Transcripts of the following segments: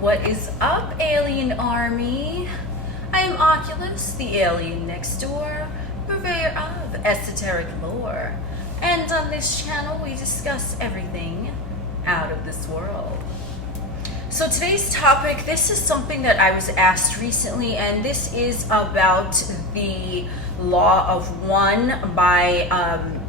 What is up, alienARMy? I am Oculus, the alien next door, purveyor of esoteric lore. And on this channel, we discuss everything out of this world. So today's topic, this is something that I was asked recently, and this is about the Law of One by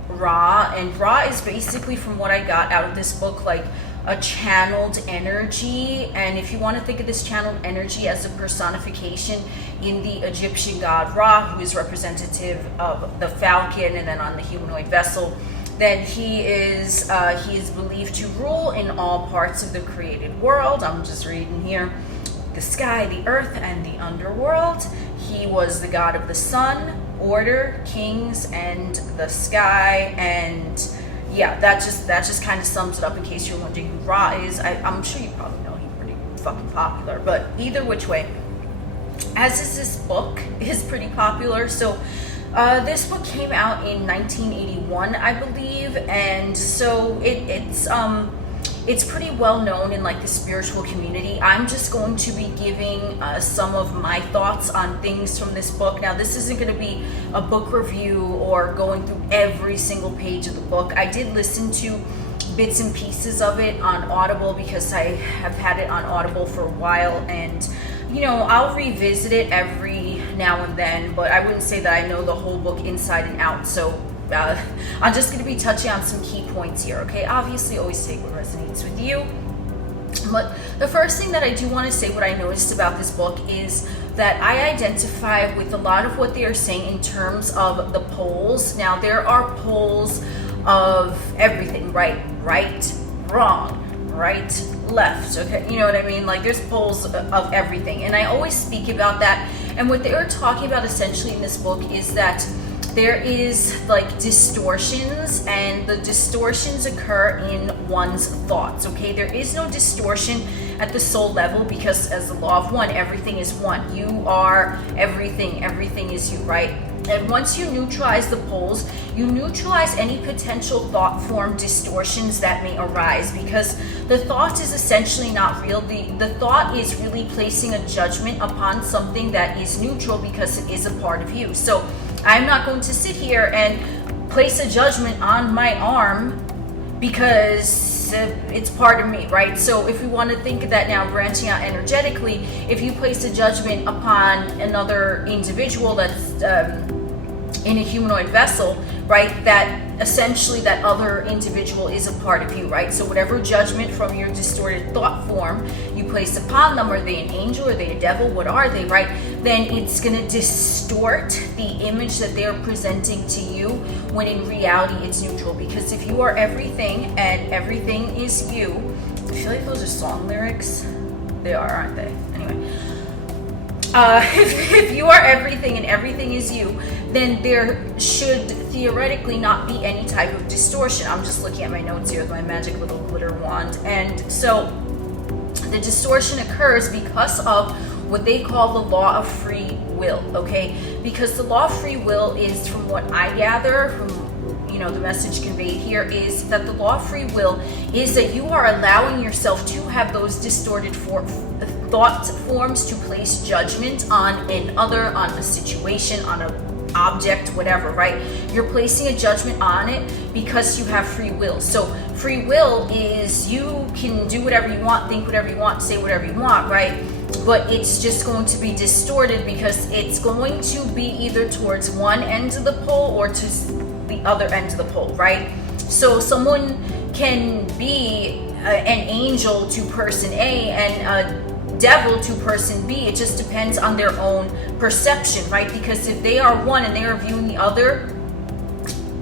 Ra. And Ra is basically, from what I got out of this book, like a channeled energy. And if you want to think of this channeled energy as a personification in the Egyptian god Ra, who is representative of the falcon, and then on the humanoid vessel, then he is believed to rule in all parts of the created world. I'm just reading here: the sky, the earth, and the underworld. He was the god of the sun, order, kings, and the sky. And yeah, that just kind of sums it up in case you're wondering who Ra is. I'm sure you probably know he's pretty fucking popular, but either which way, as is this book, is pretty popular. So this book came out in 1981, I believe, and so it's pretty well known in like the spiritual community. I'm just going to be giving some of my thoughts on things from this book. Now, this isn't going to be a book review or going through every single page of the book. I did listen to bits and pieces of it on Audible because I have had it on Audible for a while, and you know, I'll revisit it every now and then, but I wouldn't say that I know the whole book inside and out. So I'm just going to be touching on some key points here, okay? Obviously, always take what resonates with you. But the first thing that I do want to say, what I noticed about this book, is that I identify with a lot of what they are saying in terms of the poles. Now, there are poles of everything, right, wrong, right, left, okay? You know what I mean? Like, there's poles of everything. And I always speak about that. And what they are talking about essentially in this book is that there is like distortions, and the distortions occur in one's thoughts, okay? There is no distortion at the soul level, because as the law of one, everything is one. You are everything, everything is you, right? And once you neutralize the poles, you neutralize any potential thought form distortions that may arise, because the thought is essentially not real. The thought is really placing a judgment upon something that is neutral because it is a part of you. So I'm not going to sit here and place a judgment on my arm because it's part of me, right? So if we want to think of that now, branching out energetically, if you place a judgment upon another individual that's in a humanoid vessel, right, that essentially that other individual is a part of you, right? So whatever judgment from your distorted thought form you place upon them, are they an angel, are they a devil, what are they, right? Then it's going to distort the image that they're presenting to you, when in reality it's neutral. Because if you are everything and everything is you, I feel like those are song lyrics. They are, aren't they? Anyway, if you are everything and everything is you, then there should theoretically not be any type of distortion. I'm just looking at my notes here with my magic little glitter wand. And so the distortion occurs because of what they call the law of free will, okay? Because the law of free will is, from what I gather from the message conveyed here, is that the law of free will is that you are allowing yourself to have those distorted thought forms to place judgment on another, on a situation, on an object, whatever, right? You're placing a judgment on it because you have free will. So free will is you can do whatever you want, think whatever you want, say whatever you want, right? But it's just going to be distorted because it's going to be either towards one end of the pole or to the other end of the pole, right? So someone can be an angel to person A and a devil to person B. It just depends on their own perception, right? Because if they are one and they are viewing the other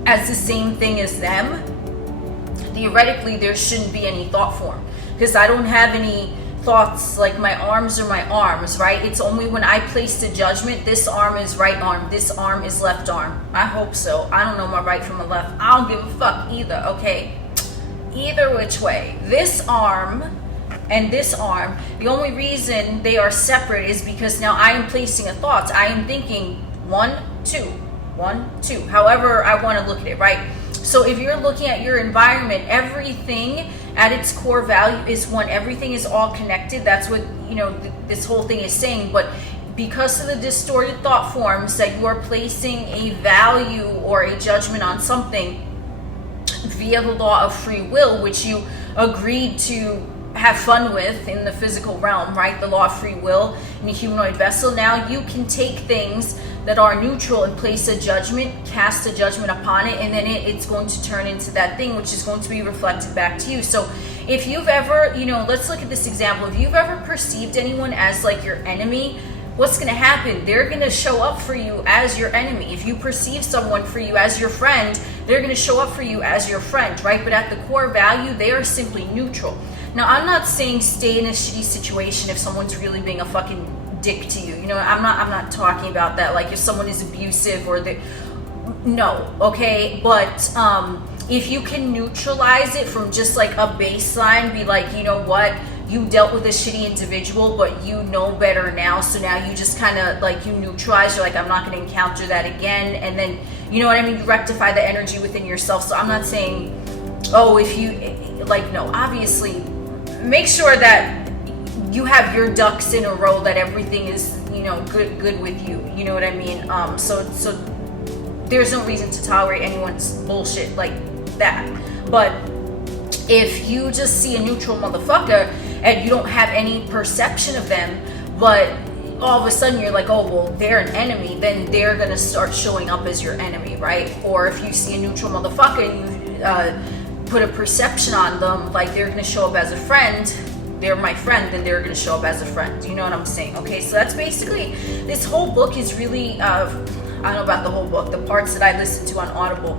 as the same thing as them, theoretically there shouldn't be any thought form, because I don't have any thoughts like my arms are my arms, right? It's only when I place the judgment, this arm is right arm, this arm is left arm. I hope so. I don't know my right from my left. I don't give a fuck either, okay? Either which way, this arm and this arm, the only reason they are separate is because now I am placing a thought. I am thinking 1, 2, 1, 2, however I want to look at it, right? So if you're looking at your environment, everything at its core value is one. Everything is all connected. That's what, you know, this whole thing is saying. But because of the distorted thought forms that you are placing a value or a judgment on something via the law of free will, which you agreed to have fun with in the physical realm, right? The law of free will in a humanoid vessel. Now you can take things that are neutral and place a judgment, cast a judgment upon it, and then it's going to turn into that thing, which is going to be reflected back to you. So if you've ever, you know, let's look at this example. If you've ever perceived anyone as like your enemy, what's going to happen? They're going to show up for you as your enemy. If you perceive someone for you as your friend, they're going to show up for you as your friend, right? But at the core value, they are simply neutral. Now, I'm not saying stay in a shitty situation if someone's really being a fucking dick to you. You know, I'm not talking about that. Like if someone is abusive or no, okay? But if you can neutralize it from just like a baseline, be like, you know what? You dealt with a shitty individual, but you know better now. So now you just kind of like, you neutralize. You're like, I'm not going to encounter that again. And then, you know what I mean? You rectify the energy within yourself. So I'm not saying, oh, if you, like, no, obviously, make sure that you have your ducks in a row, that everything is, you know, good with you. You know what I mean? So there's no reason to tolerate anyone's bullshit like that. But if you just see a neutral motherfucker and you don't have any perception of them, but all of a sudden you're like, oh, well, they're an enemy, then they're going to start showing up as your enemy, right? Or if you see a neutral motherfucker and you put a perception on them, like they're going to show up as a friend, they're my friend, then they're going to show up as a friend. You know what I'm saying? Okay, so that's basically, this whole book is really, I don't know about the whole book, the parts that I listened to on Audible,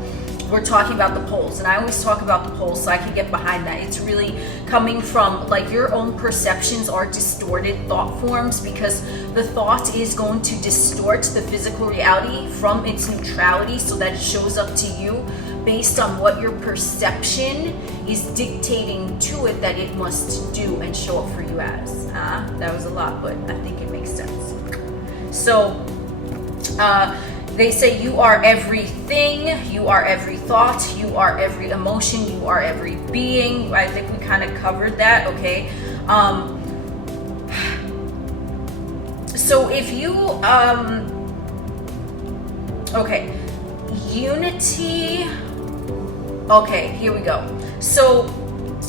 we're talking about the poles, and I always talk about the poles so I can get behind that. It's really coming from like your own perceptions are distorted thought forms, because the thought is going to distort the physical reality from its neutrality so that it shows up to you based on what your perception is dictating to it that it must do and show up for you as. That was a lot, but I think it makes sense. So they say you are everything, you are every thought, you are every emotion, you are every being. I think we kind of covered that, okay? So if you, okay, unity, okay, here we go. So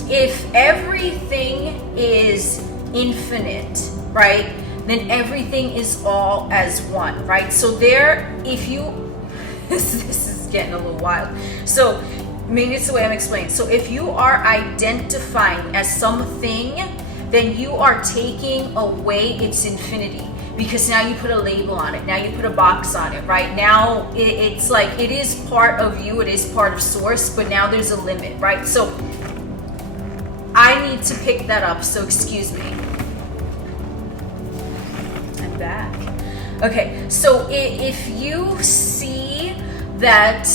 if everything is infinite, right, then everything is all as one, right? So there, if you, this is getting a little wild. So maybe it's the way I'm explaining. So if you are identifying as something, then you are taking away its infinity, because now you put a label on it. Now you put a box on it, right? Now it's like, it is part of you, it is part of source, but now there's a limit, right? So I need to pick that up, so excuse me. I'm back. Okay, so if you see that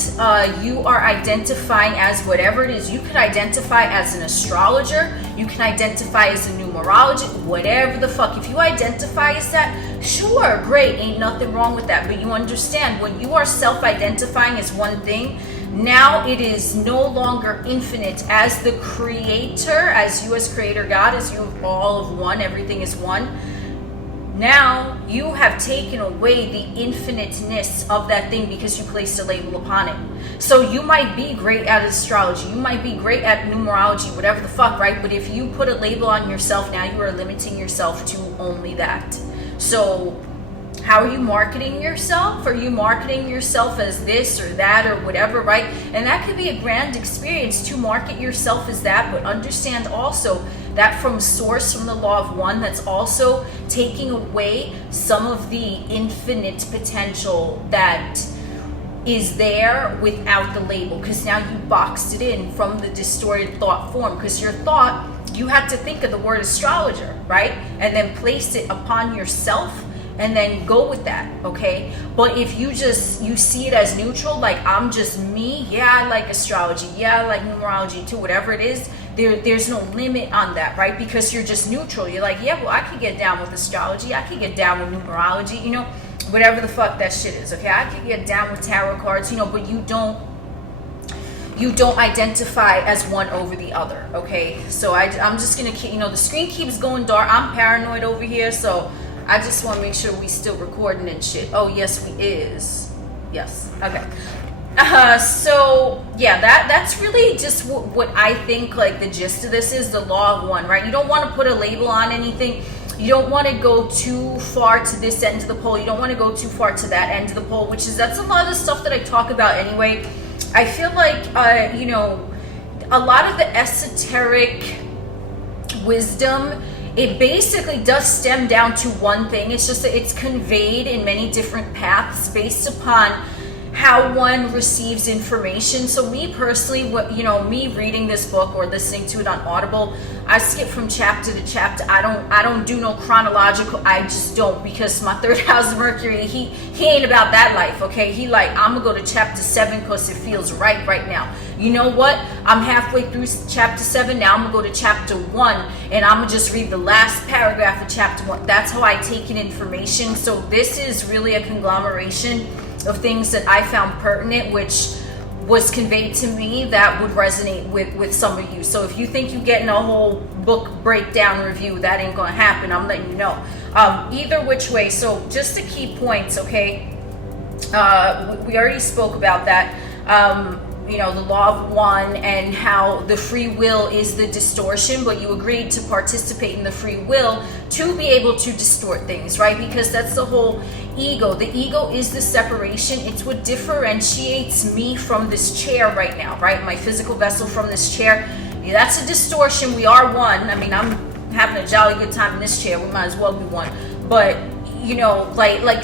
you are identifying as whatever it is, you could identify as an astrologer, you can identify as a numerologist, whatever the fuck. If you identify as that, sure, great, ain't nothing wrong with that. But you understand, when you are self-identifying as one thing, now it is no longer infinite as the creator, as you as creator God, as you all of one, everything is one. Now you have taken away the infiniteness of that thing because you placed a label upon it. So you might be great at astrology, you might be great at numerology, whatever the fuck, right? But if you put a label on yourself, now you are limiting yourself to only that. So how are you marketing yourself? Are you marketing yourself as this or that or whatever, right? And that could be a grand experience to market yourself as that, but understand also that from source, from the law of one, that's also taking away some of the infinite potential that is there without the label, because now you boxed it in from the distorted thought form, because your thought, you had to think of the word astrologer, right? And then place it upon yourself and then go with that, okay? But if you see it as neutral, like I'm just me, yeah, I like astrology, yeah, I like numerology too, whatever it is, there's no limit on that, right? Because you're just neutral. You're like, yeah, well, I could get down with astrology, I could get down with numerology, you know, whatever the fuck that shit is, okay? I could get down with tarot cards, you know, but you don't you don't identify as one over the other, okay? So I'm just gonna keep, the screen keeps going dark. I'm paranoid over here, so I just want to make sure we still recording and shit. Oh, yes, we is. Yes, okay. So yeah, that's really just what I think, like, the gist of this is, the law of one, right? You don't want to put a label on anything. You don't want to go too far to this end of the pole. You don't want to go too far to that end of the pole, that's a lot of the stuff that I talk about anyway. I feel like, a lot of the esoteric wisdom, it basically does stem down to one thing. It's just that it's conveyed in many different paths based upon how one receives information. So me personally, me reading this book or listening to it on Audible, I skip from chapter to chapter. I don't do no chronological. I just don't, because my third house Mercury, he ain't about that life, okay? He like, I'm gonna go to chapter 7 because it feels right now. You know what? I'm halfway through chapter 7 now. I'm gonna go to chapter 1 and I'm gonna just read the last paragraph of chapter 1. That's how I take in information. So this is really a conglomeration of things that I found pertinent, which was conveyed to me that would resonate with some of you. So if you think you're getting a whole book breakdown review, that ain't gonna happen. I'm letting you know. Either which way, so just the key points, okay? We already spoke about that. The law of one and how the free will is the distortion, but you agreed to participate in the free will to be able to distort things, right? Because that's the whole ego. The ego is the separation. It's what differentiates me from this chair right now, right? My physical vessel from this chair. Yeah, that's a distortion. We are one. I mean, I'm having a jolly good time in this chair. We might as well be one. But,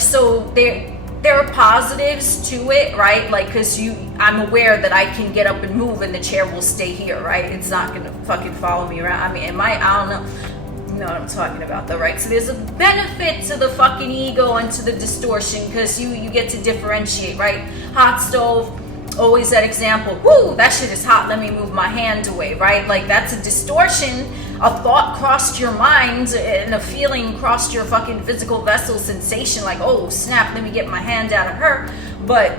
so there are positives to it, right? Like, because I'm aware that I can get up and move and the chair will stay here, right? It's not going to fucking follow me around. I mean, I don't know. You know what I'm talking about, though, right? So there's a benefit to the fucking ego and to the distortion, because you get to differentiate, right? Hot stove, always that example. Whoo, that shit is hot. Let me move my hand away, right? Like, that's a distortion. A thought crossed your mind and a feeling crossed your fucking physical vessel sensation, like, oh snap, let me get my hand out of her. But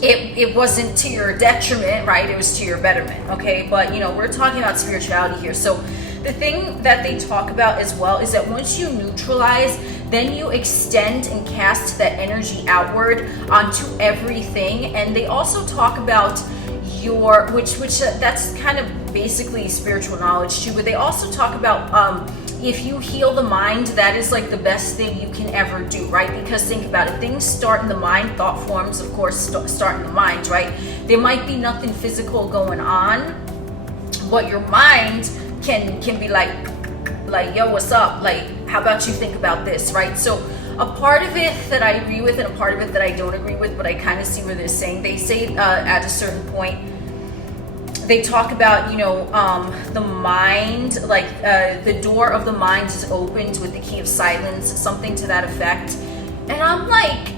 it wasn't to your detriment, right? It was to your betterment, okay? But we're talking about spirituality here. So the thing that they talk about as well is that once you neutralize, then you extend and cast that energy outward onto everything. And they also talk about that's kind of basically spiritual knowledge too, but they also talk about if you heal the mind, that is like the best thing you can ever do, right? Because think about it, things start in the mind. Thought forms, of course, start in the mind, right? There might be nothing physical going on, but your mind can be like, yo, what's up? Like, how about you think about this, right? So a part of it that I agree with and a part of it that I don't agree with, but I kind of see where they're saying. They say at a certain point, they talk about, the mind, like the door of the mind is opened with the key of silence, something to that effect. And I'm like,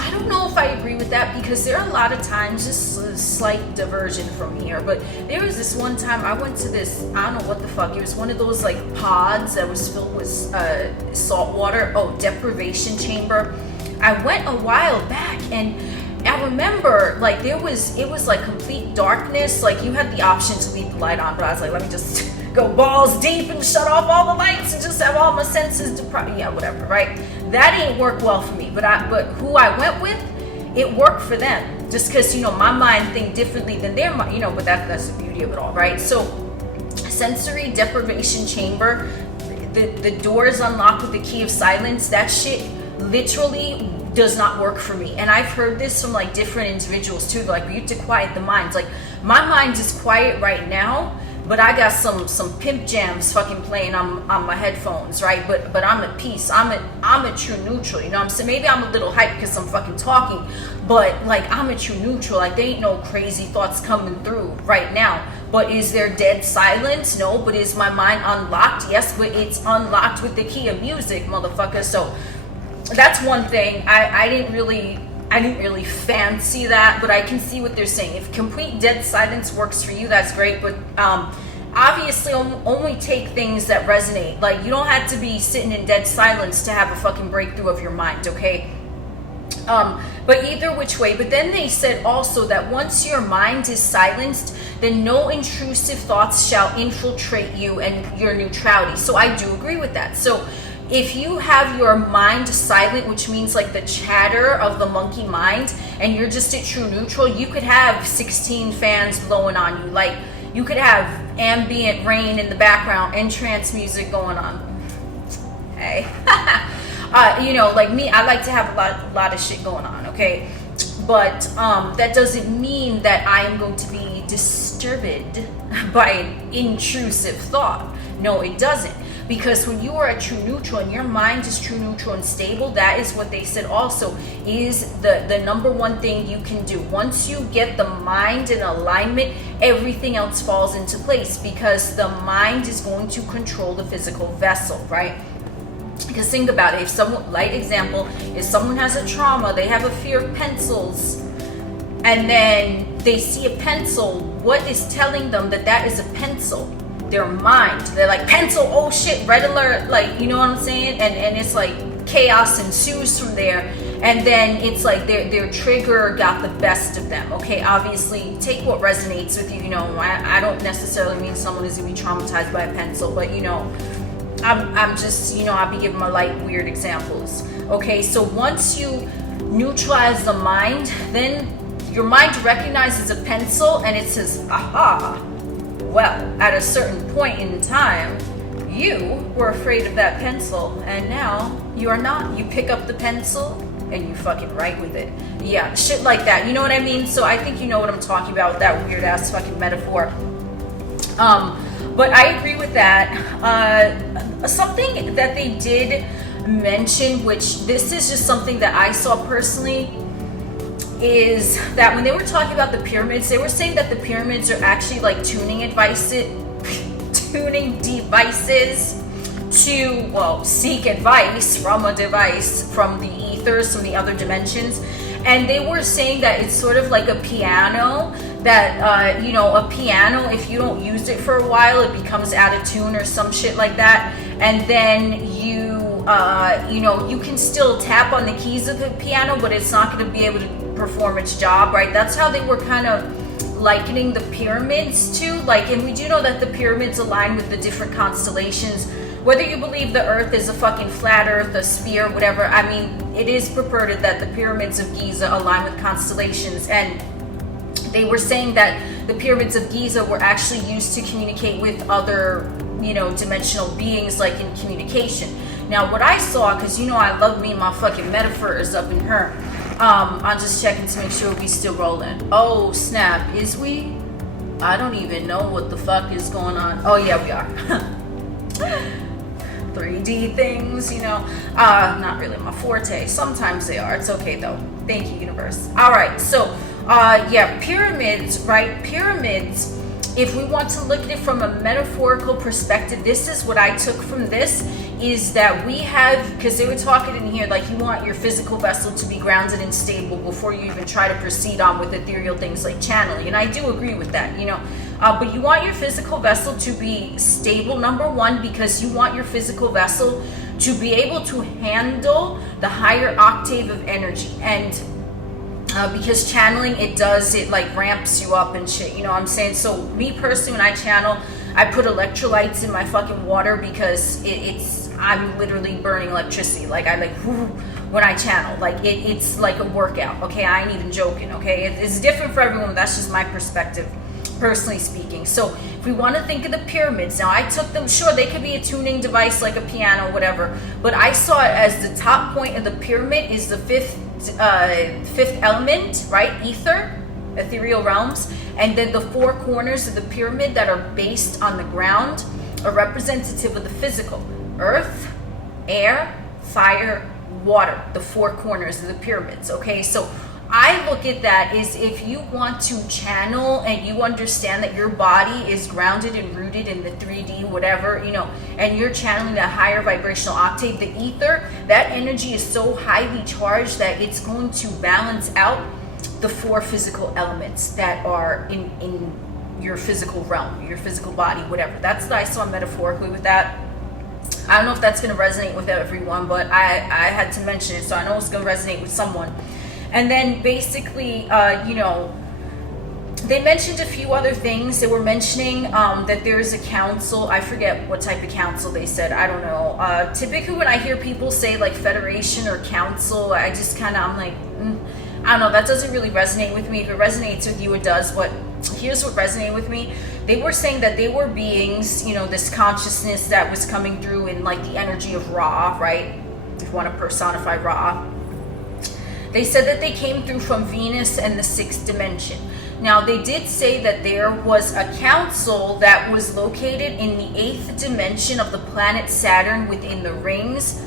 I don't know if I agree with that, because there are a lot of times, just a slight diversion from here, but there was this one time I went to this, I don't know what the fuck, it was one of those like pods that was filled with salt water. Deprivation chamber. I went a while back, and I remember, like, it was like complete darkness. Like, you had the option to leave the light on, but I was like, let me just go balls deep and shut off all the lights and just have all my senses whatever, right? That ain't work well for me, but who I went with, it worked for them, just because, my mind think differently than their mind, but that's the beauty of it all, right? So sensory deprivation chamber, the door is unlocked with the key of silence. That shit literally does not work for me. And I've heard this from like different individuals too, like, we have to quiet the minds. Like, my mind is quiet right now, but I got some pimp jams fucking playing on my headphones, right? But I'm at peace. I'm at true neutral, you know what I'm saying? Maybe I'm a little hyped because I'm fucking talking, but like, I'm at true neutral. Like, there ain't no crazy thoughts coming through right now. But is there dead silence? No. But is my mind unlocked? Yes, but it's unlocked with the key of music, motherfucker. So that's one thing. I didn't really fancy that, but I can see what they're saying. If complete dead silence works for you, that's great. But obviously, only take things that resonate. Like, you don't have to be sitting in dead silence to have a fucking breakthrough of your mind, okay? But either which way, but then they said also that once your mind is silenced, then no intrusive thoughts shall infiltrate you and your neutrality. So I do agree with that. So if you have your mind silent, which means like the chatter of the monkey mind, and you're just at true neutral, you could have 16 fans blowing on you. Like you could have ambient rain in the background and trance music going on. Hey. You know, like me, I like to have a lot of shit going on, okay? But that doesn't mean that I am going to be disturbed by an intrusive thought. No, it doesn't. Because when you are at true neutral and your mind is true neutral and stable, that is what they said also is the number one thing you can do. Once you get the mind in alignment, everything else falls into place, because the mind is going to control the physical vessel, right? Because think about it, if someone, light example, if someone has a trauma, they have a fear of pencils, and then they see a pencil, what is telling them that that is a pencil? Their mind. They're like, pencil, oh shit, red alert, like, you know what I'm saying? And it's like chaos ensues from there, and then it's like their trigger got the best of them, okay? Obviously, take what resonates with you, you know, I don't necessarily mean someone is going to be traumatized by a pencil, but you know, I'm just, you know, I'll be giving my light weird examples. Okay, so once you neutralize the mind, then your mind recognizes a pencil and it says, aha, well, at a certain point in time, you were afraid of that pencil and now you are not. You pick up the pencil and you fucking write with it. Yeah, shit like that. You know what I mean? So I think you know what I'm talking about with that weird ass fucking metaphor. But I agree with that. Something that they did mention, which this is just something that I saw personally, is that when they were talking about the pyramids, they were saying that the pyramids are actually like tuning devices to, well, seek advice from a device from the ethers, from the other dimensions. And they were saying that it's sort of like a piano, that, you know, a piano, if you don't use it for a while, it becomes out of tune or some shit like that. And then you know, you can still tap on the keys of the piano, but it's not going to be able to perform its job, right? That's how they were kind of likening the pyramids to. Like, and we do know that the pyramids align with the different constellations. Whether you believe the earth is a fucking flat earth, a sphere, whatever, I mean, it is purported that the pyramids of Giza align with constellations, and they were saying that the pyramids of Giza were actually used to communicate with other, you know, dimensional beings, like in communication. Now, what I saw, because you know I love me my fucking metaphors up in her, I'm just checking to make sure we still rolling. Oh, snap, is we? I don't even know what the fuck is going on. Oh, yeah, we are. 3D things, you know, not really my forte. Sometimes they are. It's okay though. Thank you, universe. All right, so yeah, pyramids, right? Pyramids, if we want to look at it from a metaphorical perspective, this is what I took from this, is that we have, because they were talking in here, like you want your physical vessel to be grounded and stable before you even try to proceed on with ethereal things like channeling. And I do agree with that, you know. But you want your physical vessel to be stable, number one, because you want your physical vessel to be able to handle the higher octave of energy. And because channeling, it like ramps you up and shit, you know what I'm saying? So me personally, when I channel, I put electrolytes in my fucking water, because I'm literally burning electricity. Like I when I channel, like it's like a workout. Okay, I ain't even joking. Okay, it's different for everyone. That's just my perspective, personally speaking. So if we want to think of the pyramids, now I took them, sure, they could be a tuning device like a piano, whatever, but I saw it as the top point of the pyramid is the fifth element, right? Ether, ethereal realms. And then the four corners of the pyramid that are based on the ground are representative of the physical: earth, air, fire, water, the four corners of the pyramids. Okay, so I look at that is, if you want to channel and you understand that your body is grounded and rooted in the 3D, whatever, you know, and you're channeling that higher vibrational octave, the ether, that energy is so highly charged that it's going to balance out the four physical elements that are in your physical realm, your physical body, whatever. That's what I saw metaphorically with that. I don't know if that's going to resonate with everyone, but I had to mention it, so I know it's going to resonate with someone. And then basically, you know, they mentioned a few other things. They were mentioning that there is a council. I forget what type of council they said. I don't know. Typically when I hear people say like federation or council, I just kind of, I'm like, I don't know. That doesn't really resonate with me. If it resonates with you, it does. But here's what resonated with me. They were saying that they were beings, you know, this consciousness that was coming through in like the energy of Ra, right? If you want to personify Ra. They said that they came through from Venus and the 6th dimension. Now, they did say that there was a council that was located in the 8th dimension of the planet Saturn within the rings.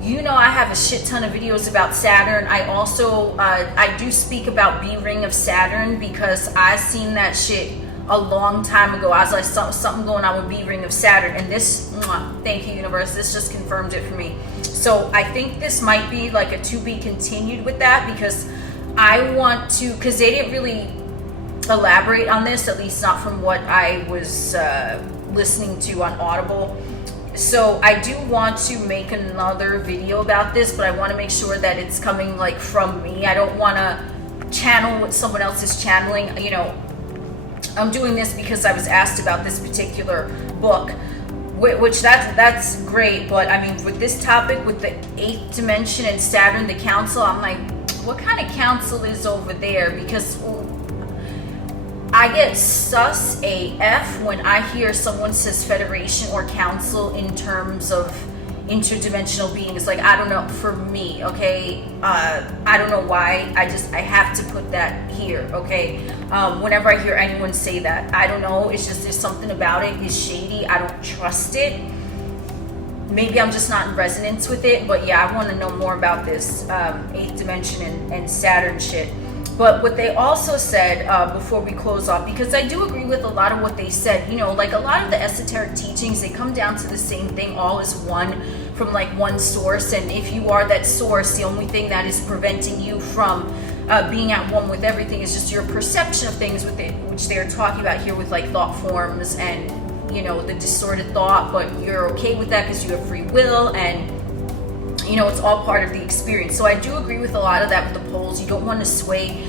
You know, I have a shit ton of videos about Saturn. I also, I do speak about B-ring of Saturn because I seen that shit a long time ago. I was like, something going on with B-ring of Saturn. And this, thank you, universe, this just confirmed it for me. So I think this might be like a to be continued with that, because I want to, because they didn't really elaborate on this, at least not from what I was listening to on Audible. So I do want to make another video about this, but I want to make sure that it's coming like from me. I don't want to channel what someone else is channeling. You know, I'm doing this because I was asked about this particular book, which that's great. But I mean, with this topic, with the 8th dimension and Saturn, the council, I'm like, what kind of council is over there? Because I get sus AF when I hear someone says federation or council in terms of interdimensional beings. Like, I don't know, for me, okay, I don't know why, I have to put that here, okay. Whenever I hear anyone say that, I don't know, it's just there's something about it is shady. I don't trust it. Maybe I'm just not in resonance with it. But yeah, I want to know more about this 8th dimension and Saturn shit. But what they also said, before we close off, because I do agree with a lot of what they said, you know, like a lot of the esoteric teachings, they come down to the same thing, all is one, from like one source. And if you are that source, the only thing that is preventing you from being at one with everything is just your perception of things, with it, which they're talking about here with like thought forms and, you know, the distorted thought. But you're okay with that because you have free will, and you know, it's all part of the experience. So I do agree with a lot of that with the poles. You don't want to sway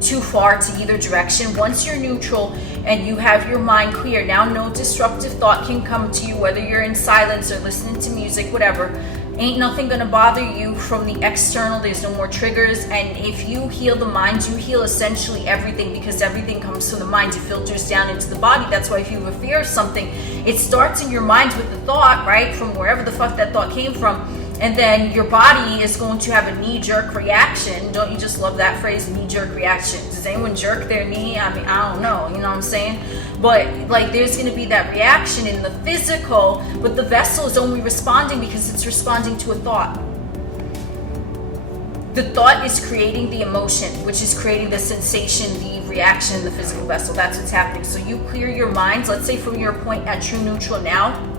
too far to either direction. Once you're neutral and you have your mind clear, now no disruptive thought can come to you, whether you're in silence or listening to music, whatever. Ain't nothing gonna bother you from the external. There's no more triggers. And if you heal the mind, you heal essentially everything, because everything comes from the mind. It filters down into the body. That's why if you have a fear of something, it starts in your mind with the thought, right? From wherever the fuck that thought came from. And then your body is going to have a knee-jerk reaction. Don't you just love that phrase, knee-jerk reaction? Does anyone jerk their knee? I mean, I don't know, you know what I'm saying? But like, there's going to be that reaction in the physical, but the vessel is only responding because it's responding to a thought. The thought is creating the emotion, which is creating the sensation, the reaction in the physical vessel. That's what's happening. So you clear your minds, let's say from your point at true neutral now,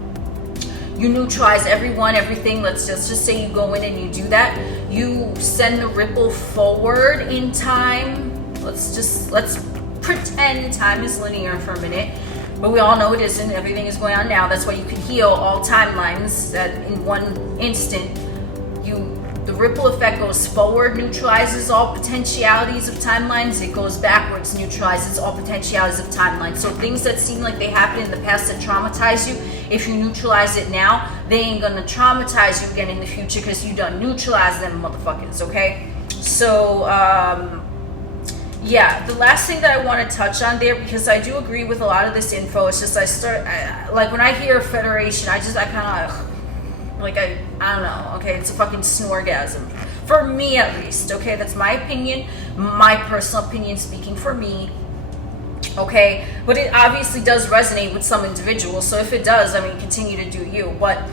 you neutralize everyone, everything. Let's just say you go in and you do that. You send the ripple forward in time. Let's pretend time is linear for a minute, but we all know it isn't. Everything is going on now. That's why you can heal all timelines that in one instant. The ripple effect goes forward, neutralizes all potentialities of timelines. It goes backwards, neutralizes all potentialities of timelines. So things that seem like they happened in the past that traumatize you, if you neutralize it now, they ain't gonna traumatize you again in the future, because you done neutralize them motherfuckers, okay? So, yeah, the last thing that I want to touch on there, because I do agree with a lot of this info, it's just like when I hear federation, I kind of, like, I don't know, okay, it's a fucking snorgasm. For me, at least, okay? That's my opinion, my personal opinion speaking for me, okay? But it obviously does resonate with some individuals, so if it does, I mean, continue to do you. But,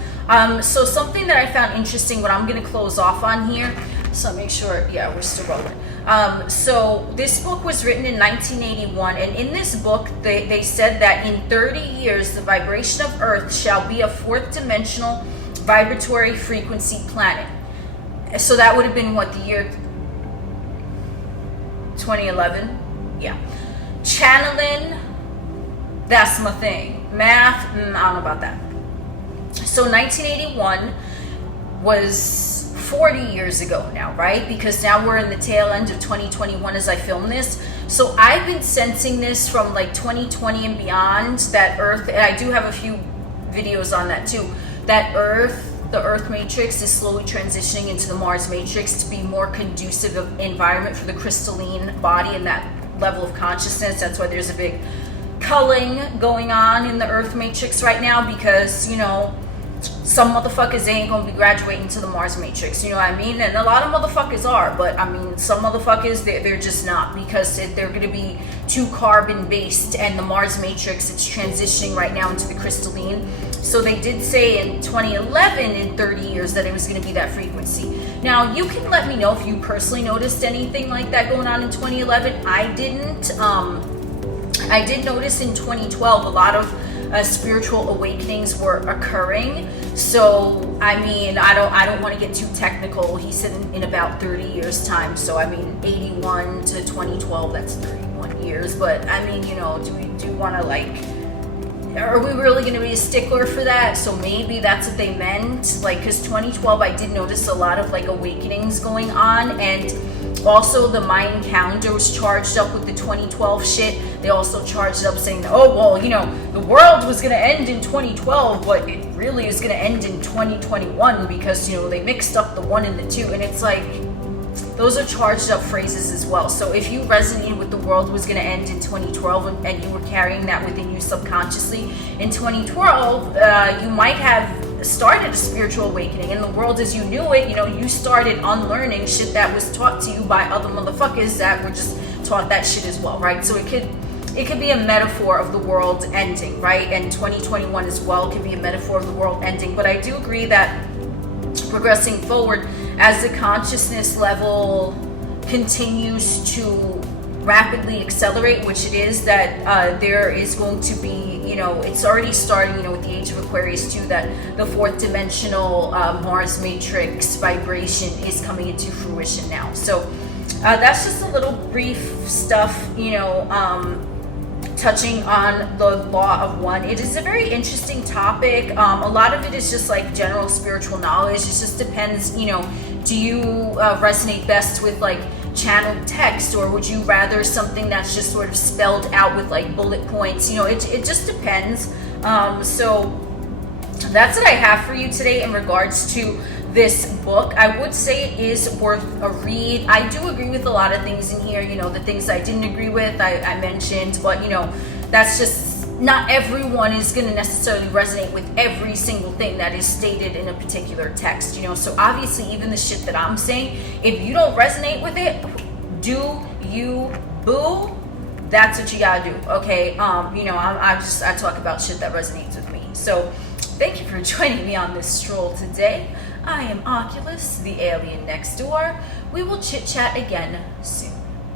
so something that I found interesting, what I'm going to close off on here, so make sure, yeah, we're still rolling. So this book was written in 1981, and in this book, they said that in 30 years, the vibration of Earth shall be a fourth dimensional vibratory frequency planet. So that would have been what, the year 2011? Yeah. Channeling, that's my thing. Math, I don't know about that. So 1981 was 40 years ago now, right? Because now we're in the tail end of 2021 as I film this. So I've been sensing this from like 2020 and beyond, that Earth, and I do have a few videos on that too, that the Earth matrix is slowly transitioning into the Mars matrix to be more conducive of environment for the crystalline body and that level of consciousness. That's why there's a big culling going on in the Earth matrix right now, because, you know, some motherfuckers ain't gonna be graduating to the Mars matrix, you know what I mean? And a lot of motherfuckers are, but I mean, some motherfuckers, they're just not, because they're gonna be too carbon based, and the Mars matrix, it's transitioning right now into the crystalline. So they did say in 2011, in 30 years, that it was gonna be that frequency. Now, you can let me know if you personally noticed anything like that going on in 2011. I didn't. I did notice in 2012 a lot of spiritual awakenings were occurring. So I mean, I don't want to get too technical. He said in about 30 years time. So I mean, 81 to 2012, that's 31 years. But I mean, you know, do we want to, like, are we really going to be a stickler for that? So maybe that's what they meant, like, because 2012 I did notice a lot of like awakenings going on, and also the Mayan calendar was charged up with the 2012 shit. They also charged up saying, oh, well, you know, the world was going to end in 2012, but it really is going to end in 2021, because, you know, they mixed up the 1 and the 2. And it's like, those are charged up phrases as well. So if you resonated with the world was going to end in 2012 and you were carrying that within you subconsciously, in 2012, you might have started a spiritual awakening, and the world as you knew it, you know, you started unlearning shit that was taught to you by other motherfuckers that were just taught that shit as well, right? So it could be a metaphor of the world ending, right? And 2021 as well could be a metaphor of the world ending. But I do agree that progressing forward, as the consciousness level continues to rapidly accelerate, which it is, that there is going to be, you know, it's already starting, you know, with the age of Aquarius too, that the 4th dimensional Mars matrix vibration is coming into fruition now. So that's just a little brief stuff, you know, touching on the law of one. It is a very interesting topic. A lot of it is just like general spiritual knowledge. It just depends, you know, do you resonate best with like channeled text, or would you rather something that's just sort of spelled out with like bullet points? You know, it just depends. So that's what I have for you today in regards to this book. I would say it is worth a read. I do agree with a lot of things in here, you know, the things I didn't agree with, I mentioned, but you know, that's just, not everyone is going to necessarily resonate with every single thing that is stated in a particular text, you know. So obviously, even the shit that I'm saying, if you don't resonate with it, do you, boo? That's what you gotta do, okay? You know, I talk about shit that resonates with me. So thank you for joining me on this stroll today. I am Oculus, the alien next door. We will chit chat again soon.